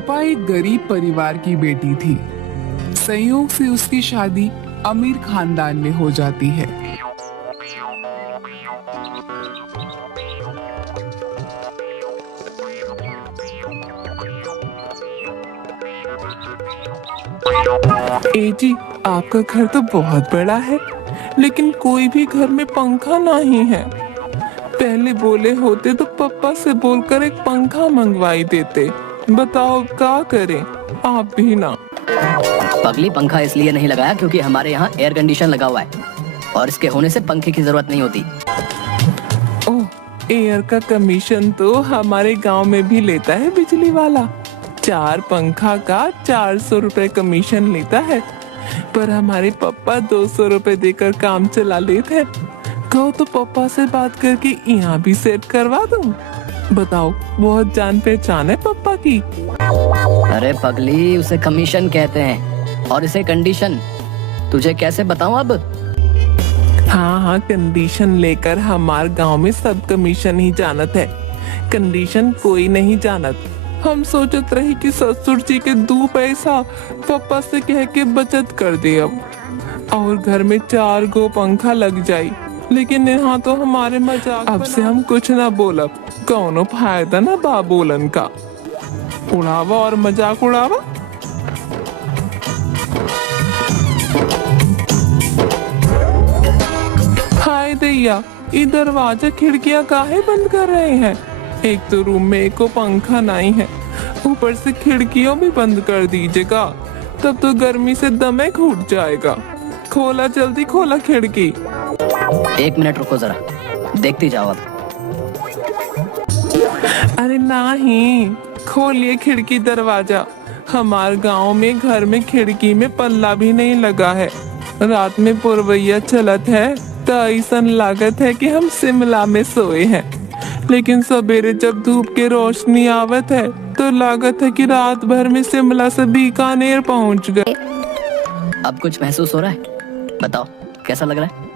रूपा एक गरीब परिवार की बेटी थी। संयोग से उसकी शादी अमीर खानदान में हो जाती है। जी, आपका घर तो बहुत बड़ा है, लेकिन कोई भी घर में पंखा नहीं है। पहले बोले होते तो पापा से बोलकर एक पंखा मंगवाई देते। बताओ क्या करें, आप भी ना। पगली, पंखा इसलिए नहीं लगाया क्योंकि हमारे यहाँ एयर कंडीशन लगा हुआ है और इसके होने से पंखे की जरूरत नहीं होती। ओह, एयर का कमीशन तो हमारे गांव में भी लेता है बिजली वाला। 4 पंखा का 400 रुपए कमीशन लेता है, पर हमारे पापा 200 रुपए देकर काम चला लेते हैं। कहो तो पापा से बात करके यहाँ भी सेट करवा दूं। बताओ, बहुत जान पहचान है पापा की। अरे पगली, उसे कमीशन कहते हैं और इसे कंडीशन। तुझे कैसे बताऊं अब? हाँ, कंडीशन लेकर हमारे गांव में सब कमीशन ही जानत है, कंडीशन कोई नहीं जानत। हम सोचत रही कि ससुर जी के 2 पैसा पापा से कह के बचत कर दे अब, और घर में 4 गो पंखा लग जाई। लेकिन यहाँ तो हमारे मजाक, अब से हम कुछ ना बोलब, कौनो फायदा ना बा बोलन का। उड़ावा और मजाक उड़ावा। हाय दैया, ये दरवाजा खिड़कियां काहे बंद कर रहे हैं? एक तो रूम में एको पंखा नहीं है, ऊपर से खिड़कियों भी बंद कर दीजिएगा, तब तो गर्मी से दमे घुट जाएगा। खोला, जल्दी खोला खिड़की। 1 मिनट रुको जरा, देखती जाओ अब। अरे नहीं, खोलिए खिड़की दरवाजा। हमारे गांव में घर में खिड़की में पल्ला भी नहीं लगा है। रात में पुरवैया चलत है तो ऐसा लागत है कि हम शिमला में सोए हैं, लेकिन सवेरे जब धूप के रोशनी आवत है तो लागत है कि रात भर में शिमला से बीकानेर पहुंच गए। अब कुछ महसूस हो रहा है? बताओ कैसा लग रहा है?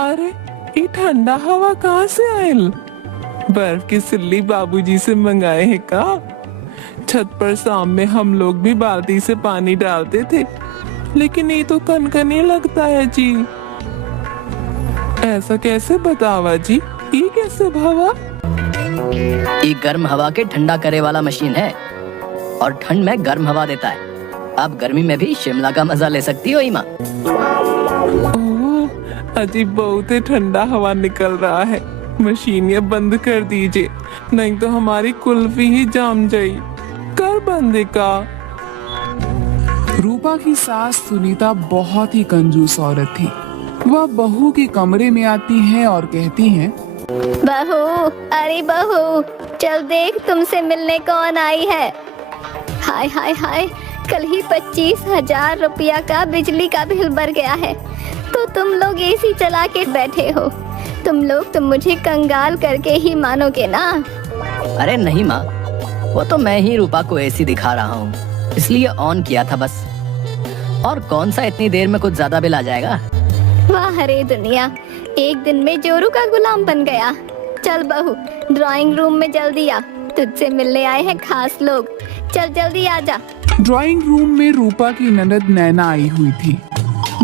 अरे, ये ठंडा हवा कहाँ से आयल? बर्फ की सिल्ली बाबूजी से मंगाए हैं का? छत पर शाम में हम लोग भी बाल्टी से पानी डालते थे, लेकिन ये तो कनकनी लगता है जी। ऐसा कैसे बतावा जी, ये कैसे भावा? ये गर्म हवा के ठंडा करे वाला मशीन है और ठंड में गर्म हवा देता है। आप गर्मी में भी शिमला का मजा ले सकती हो ईमा। ओह, अजीब, बहुत ही ठंडा हवा निकल रहा है। मशीन ये बंद कर दीजिए, नहीं तो हमारी कुल्फी ही जाम जाई। कर बंद का। रूपा की सास सुनीता बहुत ही कंजूस औरत थी। वह बहू के कमरे में आती है और कहती है, बहू, अरे बहू, चल देख तुमसे मिलने कौन आई है। हाय हाय हाय, कल ही 25,000 रुपया का बिजली का बिल भर गया है, तो तुम लोग एसी चला के बैठे हो। तुम लोग तो मुझे कंगाल करके ही मानोगे ना। अरे नहीं माँ, वो तो मैं ही रूपा को एसी दिखा रहा हूँ, इसलिए ऑन किया था बस। और कौन सा इतनी देर में कुछ ज्यादा बिल आ जाएगा। वाह रे दुनिया, एक दिन में जोरू का गुलाम बन गया। चल बहू, ड्राइंग रूम में जल्दी आ, तुझसे मिलने आए हैं खास लोग। चल जल्दी आ जा। ड्राइंग रूम में रूपा की ननद नैना आई हुई थी,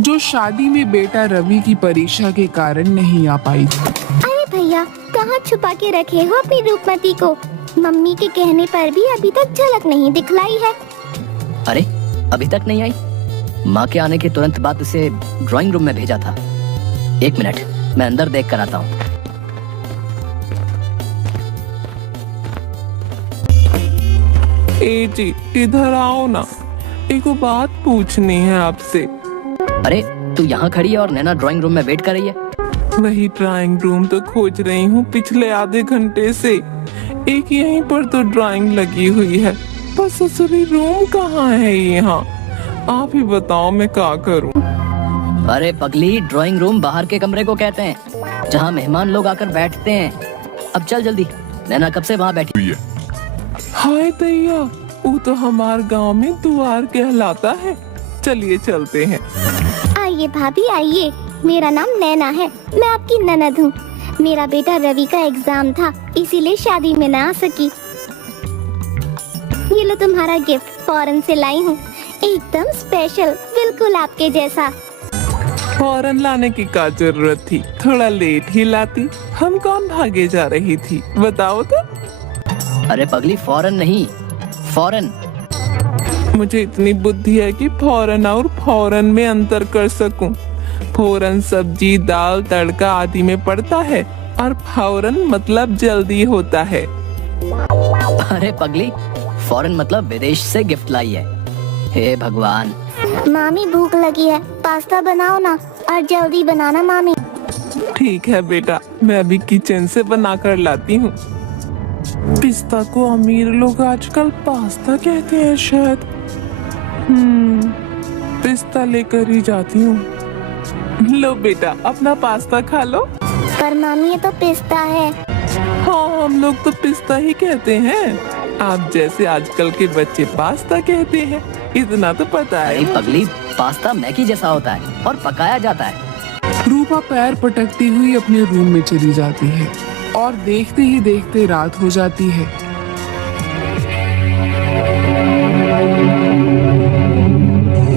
जो शादी में बेटा रवि की परीक्षा के कारण नहीं आ पाई थी। अरे भैया, कहाँ छुपा के रखे हो अपनी रूपमती को? मम्मी के कहने पर भी अभी तक झलक नहीं दिखलाई है। अरे अभी तक नहीं आई? माँ के आने के तुरंत बाद उसे ड्राइंग रूम में भेजा था। 1 मिनट, मैं अंदर देख कर आता हूँ। ए जी, इधर आओ ना, एक बात पूछनी है आपसे। अरे तू यहाँ खड़ी है और नैना ड्राइंग रूम में वेट कर रही है। वही ड्राइंग रूम तो खोज रही हूँ पिछले आधे घंटे से। एक यहीं पर तो ड्राइंग लगी हुई है, पर ससुरी रूम कहाँ है यहाँ? आप ही बताओ, मैं क्या करूँ? अरे पगली, ड्राइंग रूम बाहर के कमरे को कहते हैं, जहाँ मेहमान लोग आकर बैठते हैं। अब चल जल्दी, नैना कब से वहाँ बैठी हुई है। हाय दैया, वो तो हमारे गांव में द्वार कहलाता है। चलिए चलते हैं। आइए भाभी आइए, मेरा नाम नैना है, मैं आपकी ननद हूँ। मेरा बेटा रवि का एग्जाम था, इसीलिए शादी में ना आ सकी। ये ये लो तुम्हारा गिफ्ट, फॉरेन से लाई हूँ, एकदम स्पेशल, बिल्कुल आपके जैसा। फौरन लाने की क्या जरूरत थी, थोड़ा लेट ही लाती। हम कौन भागे जा रही थी बताओ तो। अरे पगली, फॉरेन नहीं, फॉरेन। मुझे इतनी बुद्धि है कि फौरन और फौरन में अंतर कर सकूं। फौरन सब्जी, दाल, तड़का आदि में पड़ता है और फौरन मतलब जल्दी होता है। अरे पगली, फॉरेन मतलब विदेश से गिफ्ट लाई है। हे भगवान। मामी भूख लगी है, पास्ता बनाओ ना, और जल्दी बनाना मामी। ठीक है बेटा, मैं अभी किचन से बना कर लाती हूँ। पिस्ता को अमीर लोग आजकल पास्ता कहते हैं शायद। पिस्ता लेकर ही जाती हूँ। लो बेटा, अपना पास्ता खा लो। पर मामी ये तो पिस्ता है। हाँ, हम लोग तो पिस्ता ही कहते हैं। आप जैसे आजकल के बच्चे पास्ता कहते हैं, इतना तो पता अरे है। पगली, पास्ता मैगी जैसा होता है और पकाया जाता है। रूपा पैर पटकती हुई अपने रूम में चली जाती है और देखते ही देखते रात हो जाती है।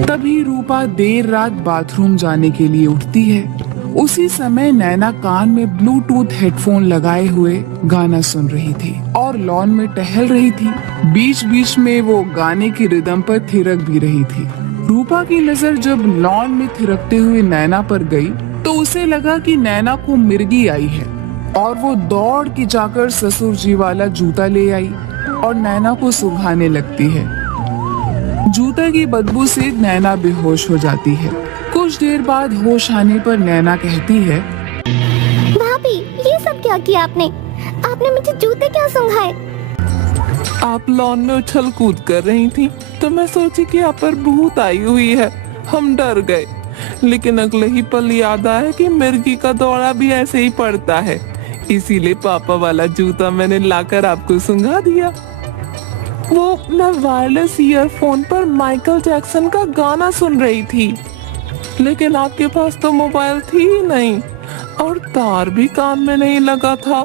तभी रूपा देर रात बाथरूम जाने के लिए उठती है। उसी समय नैना कान में ब्लूटूथ हेडफोन लगाए हुए गाना सुन रही थी और लॉन में टहल रही थी। बीच बीच में वो गाने की रिदम पर थिरक भी रही थी। रूपा की नजर जब लॉन में थिरकते हुए नैना पर गई तो उसे लगा कि नैना को मिर्गी आई है और वो दौड़ के जाकर ससुर जी वाला जूता ले आई और नैना को सुंघाने लगती है। जूते की बदबू से नैना बेहोश हो जाती है। कुछ देर बाद होश आने पर नैना कहती है, भाभी ये सब क्या किया आपने? आपने मुझे जूते क्या सुंघाए? आप लॉन में उछल कूद कर रही थी तो मैं सोची कि आप पर भूत आई हुई है। हम डर गए, लेकिन अगले ही पल याद आया कि मिर्गी का दौरा भी ऐसे ही पड़ता है, इसीलिए पापा वाला जूता मैंने लाकर आपको सुंघा दिया। वो मैं वायरलेस ईयरफोन पर माइकल जैक्सन का गाना सुन रही थी, लेकिन आपके पास तो मोबाइल थी ही नहीं और तार भी कान में नहीं लगा था।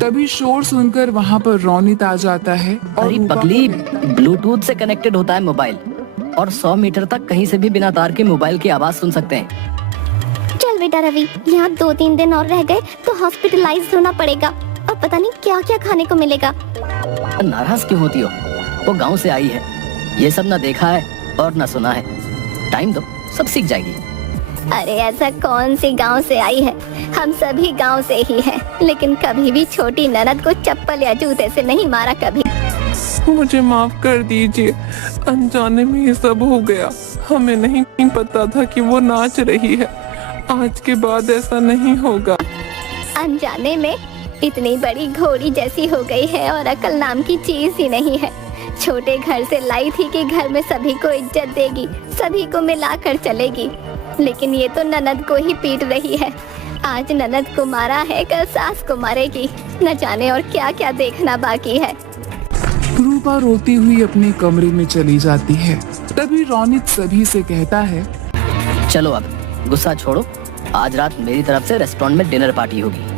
तभी शोर सुनकर वहाँ पर रोनित आ जाता है और अरे रूपा पगली, को कहता है, ब्लूटूथ से कनेक्टेड होता है मोबाइल और 100 मीटर तक कहीं से भी बिना तार के मोबाइल की आवाज सुन सकते हैं। चल बेटा रवि, यहाँ 2-3 दिन और रह गए तो हॉस्पिटलाइज होना पड़ेगा और पता नहीं क्या क्या खाने को मिलेगा। नाराज क्यों होती हो? वो गांव से आई है, ये सब ना देखा है और ना सुना है। टाइम दो, सब सीख जाएगी। अरे ऐसा कौन सी गांव से आई है, हम सभी गांव से ही हैं, लेकिन कभी भी छोटी ननद को चप्पल या जूते से नहीं मारा कभी। मुझे माफ कर दीजिए, अनजाने में ये सब हो गया। हमें नहीं पता था कि वो नाच रही है। आज के बाद ऐसा नहीं होगा। अनजाने में इतनी बड़ी घोड़ी जैसी हो गई है और अकल नाम की चीज ही नहीं है। छोटे घर से लाई थी कि घर में सभी को इज्जत देगी, सभी को मिलाकर चलेगी, लेकिन ये तो ननद को ही पीट रही है। आज ननद को मारा है, कल सास को मारेगी, न जाने और क्या क्या देखना बाकी है। रूपा रोती हुई अपने कमरे में चली जाती है। तभी रोनित सभी से कहता है, चलो अब गुस्सा छोड़ो, आज रात मेरी तरफ से रेस्टोरेंट में डिनर पार्टी होगी।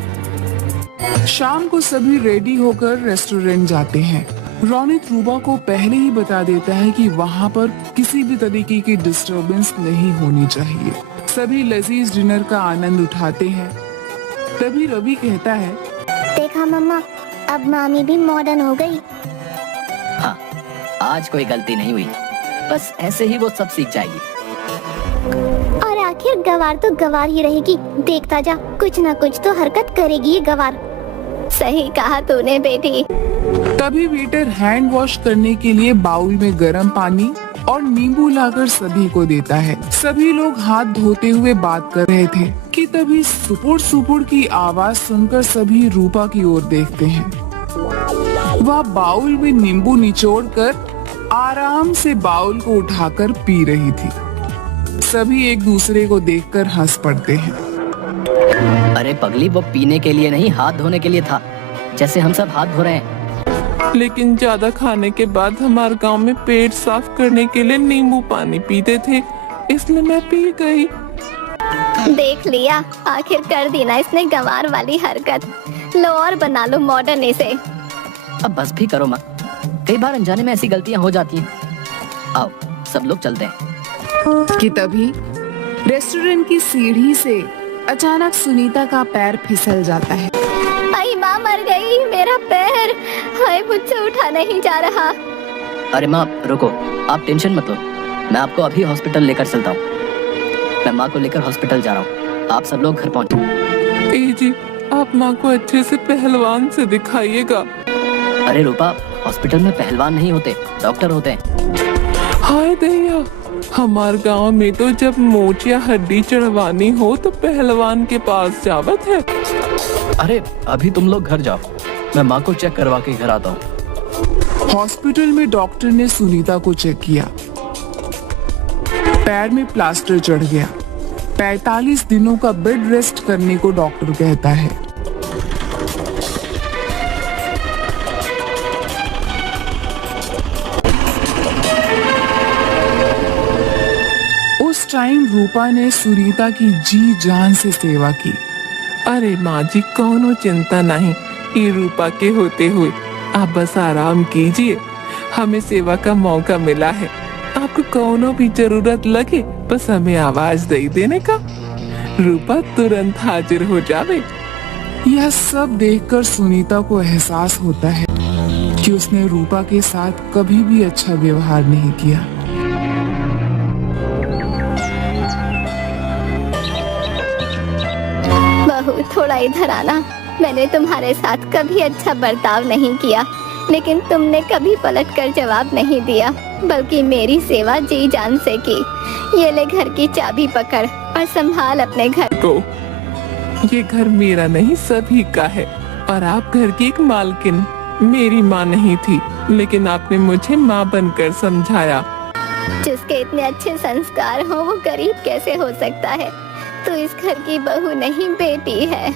शाम को सभी रेडी होकर रेस्टोरेंट जाते हैं। रोनित रूपा को पहले ही बता देता है कि वहाँ पर किसी भी तरीके की डिस्टरबेंस नहीं होनी चाहिए। सभी लजीज डिनर का आनंद उठाते हैं। तभी रवि कहता है, देखा मम्मा, अब मामी भी मॉडर्न हो गई। हाँ, आज कोई गलती नहीं हुई, बस ऐसे ही वो सब सीख जाएगी। और आखिर गवार तो गवार ही रहेगी, देखता जा, कुछ न कुछ तो हरकत करेगी ये गवार। सही कहा तूने बेटी। तभी वेटर हैंड वॉश करने के लिए बाउल में गर्म पानी और नींबू लाकर सभी को देता है। सभी लोग हाथ धोते हुए बात कर रहे थे कि तभी सुपुड़ सुपुड़ की आवाज सुनकर सभी रूपा की ओर देखते हैं। वह बाउल में नींबू निचोड़कर आराम से बाउल को उठाकर पी रही थी। सभी एक दूसरे को देखकर हंस पड़ते हैं। अरे पगली, वो पीने के लिए नहीं, हाथ धोने के लिए था, जैसे हम सब हाथ धो रहे हैं। लेकिन ज्यादा खाने के बाद हमारे गांव में पेट साफ करने के लिए नींबू पानी पीते थे, इसलिए मैं पी गई। देख लिया, आखिर कर दी ना इसने गंवार वाली हरकत। लो और बना लो मॉडर्न इसे। अब बस भी करो माँ, कई बार अनजाने में ऐसी गलतियां हो जाती हैं। आओ सब लोग चलते हैं। कि तभी रेस्टोरेंट की सीढ़ी से अचानक सुनीता का पैर फिसल जाता है। आई माँ, मर गई, मेरा पैर, हाय मुझसे उठा नहीं जा रहा। अरे माँ रुको, आप टेंशन मत लो, मैं आपको अभी हॉस्पिटल लेकर चलता हूँ। मैं माँ को लेकर हॉस्पिटल जा रहा हूँ, आप सब लोग घर पहुँचो। ए जी, आप माँ को अच्छे से पहलवान से दिखाइएगा। अरे रूपा, हॉस्पिटल में पहलवान नहीं होते, डॉक्टर होते हैं। हाय दैया, हमार गांव में तो जब मोच या हड्डी चढ़वानी हो तो पहलवान के पास जावत है। अरे अभी तुम लोग घर जाओ, मैं माँ को चेक करवा के घर आता हूँ। हॉस्पिटल में डॉक्टर ने सुनीता को चेक किया। पैर में प्लास्टर चढ़ गया। 45 दिनों का बेड रेस्ट करने को डॉक्टर कहता है। उस टाइम रूपा ने सुनीता की जी जान से सेवा की। अरे माँ जी, कौनो चिंता नहीं, ये रूपा के होते हुए आप बस आराम कीजिए। हमें सेवा का मौका मिला है, आपको कौनो भी जरूरत लगे बस हमें आवाज दे देने का, रूपा तुरंत हाजिर हो जावे। यह सब देखकर सुनीता को एहसास होता है कि उसने रूपा के साथ कभी भी अच्छा व्यवहार नहीं किया। बहू, थोड़ा इधर आना। मैंने तुम्हारे साथ कभी अच्छा बर्ताव नहीं किया, लेकिन तुमने कभी पलटकर जवाब नहीं दिया, बल्कि मेरी सेवा जी जान से की। ये ले घर की चाबी पकड़ और संभाल अपने घर को। ये घर मेरा नहीं, सभी का है, और आप घर की एक मालकिन। मेरी माँ नहीं थी, लेकिन आपने मुझे माँ बनकर समझाया। जिसके इतने अच्छे संस्कार हो वो गरीब कैसे हो सकता है? तू इस घर की बहू नहीं, बेटी है।